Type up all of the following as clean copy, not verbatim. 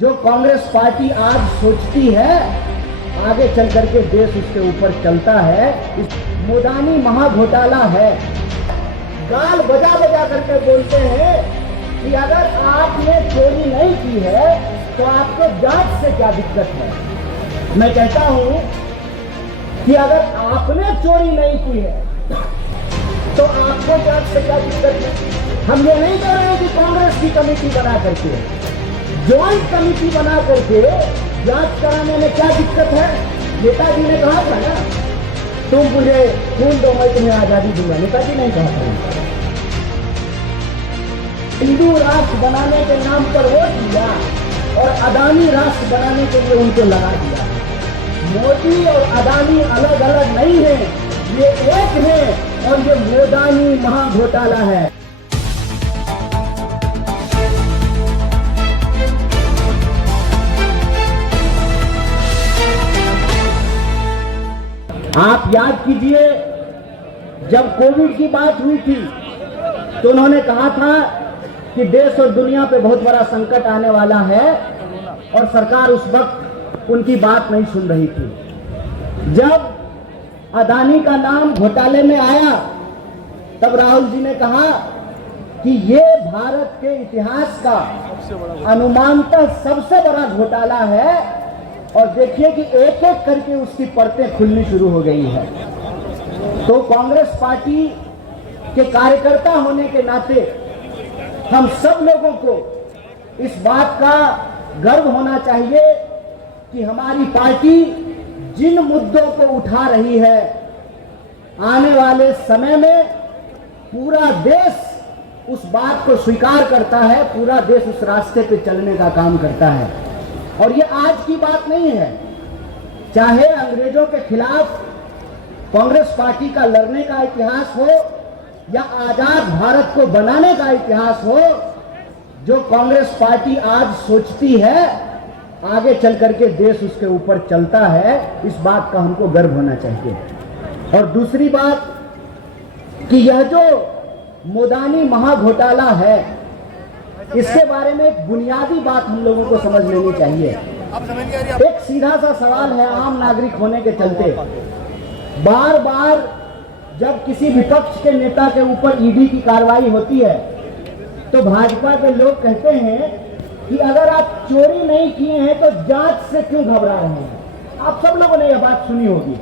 जो कांग्रेस पार्टी आज सोचती है आगे चल करके देश उसके ऊपर चलता है। इस मोदानी महाघोटाला है। गाल बजा बजा करके बोलते हैं कि अगर आपने चोरी नहीं की है तो आपको जांच से क्या दिक्कत है। मैं कहता हूं कि अगर आपने चोरी नहीं की है तो आपको जांच से क्या दिक्कत है। हम ये नहीं कह रहे हैं कि कांग्रेस की कमेटी बना करके, ज्वाइंट कमेटी बना करके जांच कराने में क्या दिक्कत है। नेताजी ने कहा था ना, तुम मुझे खून दो मैं तुम्हें आजादी दूंगा। नेताजी नहीं कहा था। हिंदू राष्ट्र बनाने के नाम पर वोट दिया और अदानी राष्ट्र बनाने के लिए उनको लगा दिया। मोदी और अदानी अलग अलग नहीं है, ये एक है और ये मोदानी महाघोटाला है। आप याद कीजिए, जब कोविड की बात हुई थी तो उन्होंने कहा था कि देश और दुनिया पे बहुत बड़ा संकट आने वाला है और सरकार उस वक्त उनकी बात नहीं सुन रही थी। जब अदानी का नाम घोटाले में आया तब राहुल जी ने कहा कि ये भारत के इतिहास का अनुमानतः सबसे बड़ा घोटाला है और देखिए कि एक एक करके उसकी परतें खुलनी शुरू हो गई है। तो कांग्रेस पार्टी के कार्यकर्ता होने के नाते हम सब लोगों को इस बात का गर्व होना चाहिए कि हमारी पार्टी जिन मुद्दों को उठा रही है, आने वाले समय में पूरा देश उस बात को स्वीकार करता है, पूरा देश उस रास्ते पे चलने का काम करता है। और ये आज की बात नहीं है। चाहे अंग्रेजों के खिलाफ कांग्रेस पार्टी का लड़ने का इतिहास हो या आजाद भारत को बनाने का इतिहास हो, जो कांग्रेस पार्टी आज सोचती है आगे चल करके देश उसके ऊपर चलता है, इस बात का हमको गर्व होना चाहिए। और दूसरी बात कि यह जो मोदानी महाघोटाला है, इसके बारे में एक बुनियादी बात हम लोगों को समझ लेनी चाहिए। एक सीधा सा सवाल है आम नागरिक होने के चलते, बार बार जब किसी विपक्ष के नेता के ऊपर ईडी की कार्रवाई होती है तो भाजपा के लोग कहते हैं कि अगर आप चोरी नहीं किए हैं तो जांच से क्यों घबरा रहे हैं। आप सब लोगों ने यह बात सुनी होगी।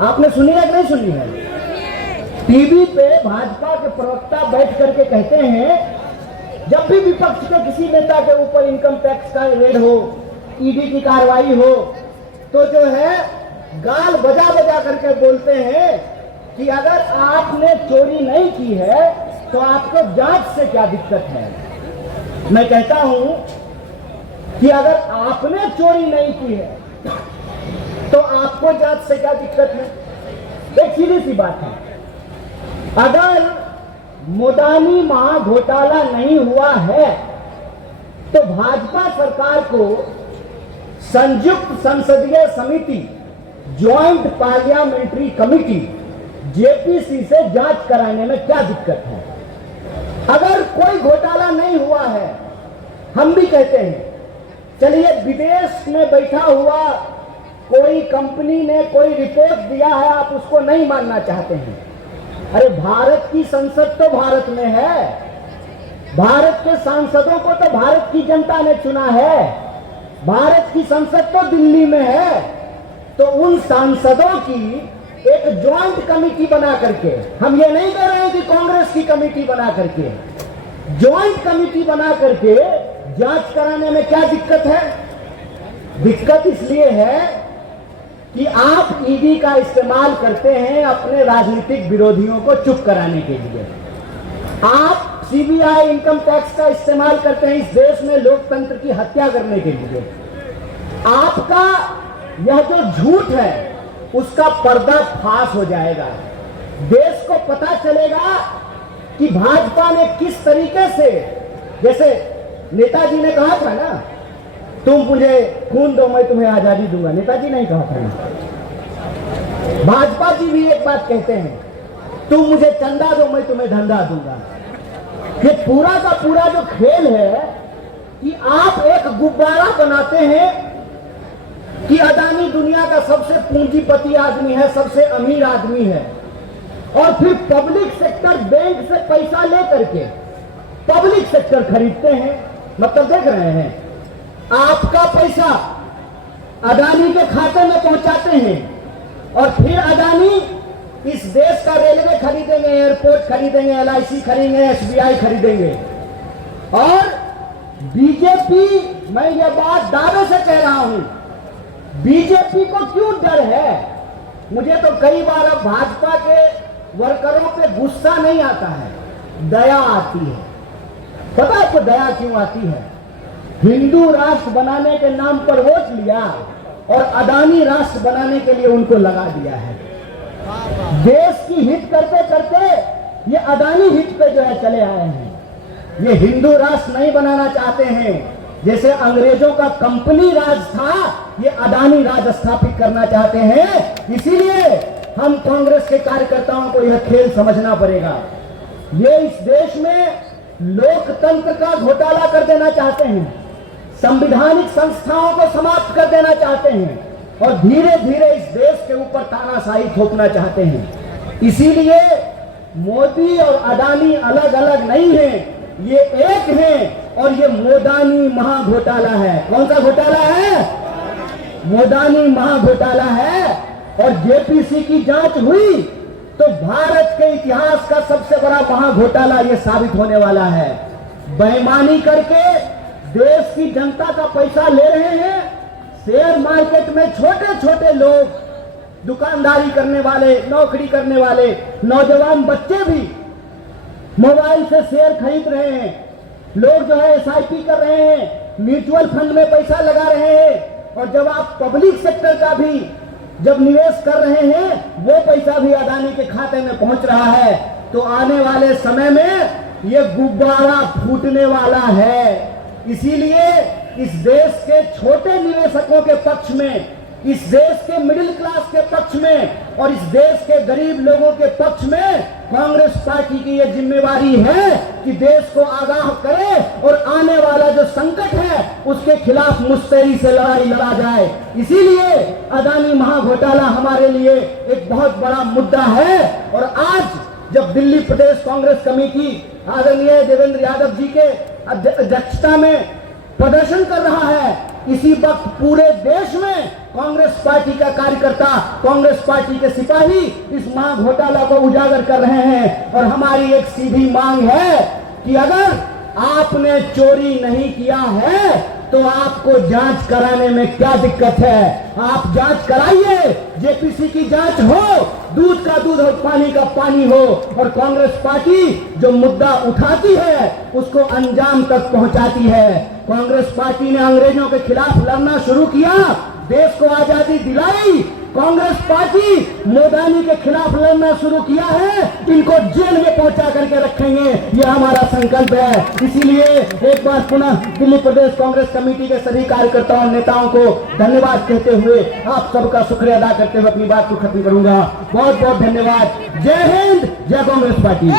आपने सुनी है कि नहीं सुनी है? टीवी पे भाजपा के प्रवक्ता बैठ करके कहते हैं जब भी विपक्ष के किसी नेता के ऊपर इनकम टैक्स का रेड हो, ईडी की कार्रवाई हो, तो जो है गाल बजा बजा करके बोलते हैं कि अगर आपने चोरी नहीं की है तो आपको जांच से क्या दिक्कत है। मैं कहता हूं कि अगर आपने चोरी नहीं की है तो आपको जांच से क्या दिक्कत है। एक सीधी सी बात है, अगर मोदानी महाघोटाला नहीं हुआ है तो भाजपा सरकार को संयुक्त संसदीय समिति, ज्वाइंट पार्लियामेंट्री कमिटी जेपीसी से जांच कराने में क्या दिक्कत है। अगर कोई घोटाला नहीं हुआ है, हम भी कहते हैं चलिए विदेश में बैठा हुआ कोई कंपनी ने कोई रिपोर्ट दिया है, आप उसको नहीं मानना चाहते हैं। अरे भारत की संसद तो भारत में है, भारत के सांसदों को तो भारत की जनता ने चुना है, भारत की संसद तो दिल्ली में है। तो उन सांसदों की एक ज्वाइंट कमेटी बना करके, हम ये नहीं कह रहे हैं कि कांग्रेस की कमेटी बना करके, ज्वाइंट कमेटी बना करके जांच कराने में क्या दिक्कत है। दिक्कत इसलिए है कि आप ईडी का इस्तेमाल करते हैं अपने राजनीतिक विरोधियों को चुप कराने के लिए। आप सीबीआई, इनकम टैक्स का इस्तेमाल करते हैं इस देश में लोकतंत्र की हत्या करने के लिए। आपका यह जो झूठ है उसका पर्दाफाश हो जाएगा। देश को पता चलेगा कि भाजपा ने किस तरीके से, जैसे नेताजी ने कहा था ना, तुम मुझे खून दो मैं तुम्हें आजादी दूंगा। नेताजी नहीं कहा था ना। भाजपा जी भी एक बात कहते हैं, तुम मुझे चंदा दो मैं तुम्हें धंधा दूंगा। ये पूरा का पूरा जो खेल है कि आप एक गुब्बारा बनाते हैं कि अदानी दुनिया का सबसे पूंजीपति आदमी है, सबसे अमीर आदमी है, और फिर पब्लिक सेक्टर बैंक से पैसा लेकर के पब्लिक सेक्टर खरीदते हैं। मतलब देख रहे हैं, आपका पैसा अदानी के खाते में पहुंचाते हैं और फिर अदानी इस देश का रेलवे खरीदेंगे, एयरपोर्ट खरीदेंगे, LIC खरीदेंगे, SBI खरीदेंगे। और बीजेपी, मैं ये बात दावे से कह रहा हूं, बीजेपी को क्यों डर है? मुझे तो कई बार अब भाजपा के वर्करों पे गुस्सा नहीं आता है, दया आती है। पता है आपको दया क्यों आती है? हिंदू राष्ट्र बनाने के नाम पर वोट लिया और अदानी राष्ट्र बनाने के लिए उनको लगा दिया है। देश की हित करते करते ये अदानी हित पे जो है चले आए हैं। ये हिंदू राष्ट्र नहीं बनाना चाहते हैं। जैसे अंग्रेजों का कंपनी राज था, ये अदानी राज स्थापित करना चाहते हैं। इसीलिए हम कांग्रेस के कार्यकर्ताओं को यह खेल समझना पड़ेगा। ये इस देश में लोकतंत्र का घोटाला कर देना चाहते हैं, संवैधानिक संस्थाओं को समाप्त कर देना चाहते हैं और धीरे धीरे इस देश के ऊपर तानाशाही थोपना चाहते हैं। इसीलिए मोदी और अदानी अलग अलग नहीं हैं, ये एक हैं और ये मोदानी महाघोटाला है। कौन सा घोटाला है? मोदानी महाघोटाला है। और जेपीसी की जांच हुई तो भारत के इतिहास का सबसे बड़ा महाघोटाला ये साबित होने वाला है। बेईमानी करके देश की जनता का पैसा ले रहे हैं। शेयर मार्केट में छोटे छोटे लोग, दुकानदारी करने वाले, नौकरी करने वाले नौजवान बच्चे भी मोबाइल से शेयर खरीद रहे हैं। लोग जो है SIP कर रहे हैं, म्यूचुअल फंड में पैसा लगा रहे हैं। और जब आप पब्लिक सेक्टर का भी जब निवेश कर रहे हैं, वो पैसा भी अदानी के खाते में पहुंच रहा है। तो आने वाले समय में ये गुब्बारा फूटने वाला है। इसीलिए इस देश के छोटे निवेशकों के पक्ष में, इस देश के मिडिल क्लास के पक्ष में और इस देश के गरीब लोगों के पक्ष में कांग्रेस पार्टी की यह जिम्मेवारी है कि देश को आगाह करे और आने वाला जो संकट है उसके खिलाफ मुस्तैदी से लड़ाई लड़ा जाए। इसीलिए अदानी महाघोटाला हमारे लिए एक बहुत बड़ा मुद्दा है। और आज जब दिल्ली प्रदेश कांग्रेस कमेटी आदरणीय देवेंद्र यादव जी के अध्यक्षता में प्रदर्शन कर रहा है, इसी वक्त पूरे देश में कांग्रेस पार्टी का कार्यकर्ता, कांग्रेस पार्टी के सिपाही इस महाघोटाला को उजागर कर रहे हैं। और हमारी एक सीधी मांग है कि अगर आपने चोरी नहीं किया है तो आपको जांच कराने में क्या दिक्कत है? आप जांच कराइए, जेपीसी की जांच हो, दूध का दूध और पानी का पानी हो। और कांग्रेस पार्टी जो मुद्दा उठाती है उसको अंजाम तक पहुंचाती है। कांग्रेस पार्टी ने अंग्रेजों के खिलाफ लड़ना शुरू किया, देश को आजादी दिलाई। कांग्रेस पार्टी मोदानी के खिलाफ लड़ना शुरू किया है, इनको जेल में पहुंचा करके रखेंगे, यह हमारा संकल्प है। इसीलिए एक बार पुनः दिल्ली प्रदेश कांग्रेस कमेटी के सभी कार्यकर्ताओं नेताओं को धन्यवाद कहते हुए, आप सबका शुक्रिया अदा करते हुए अपनी बात को खत्म करूंगा। बहुत बहुत धन्यवाद। जय हिंद, जय कांग्रेस पार्टी।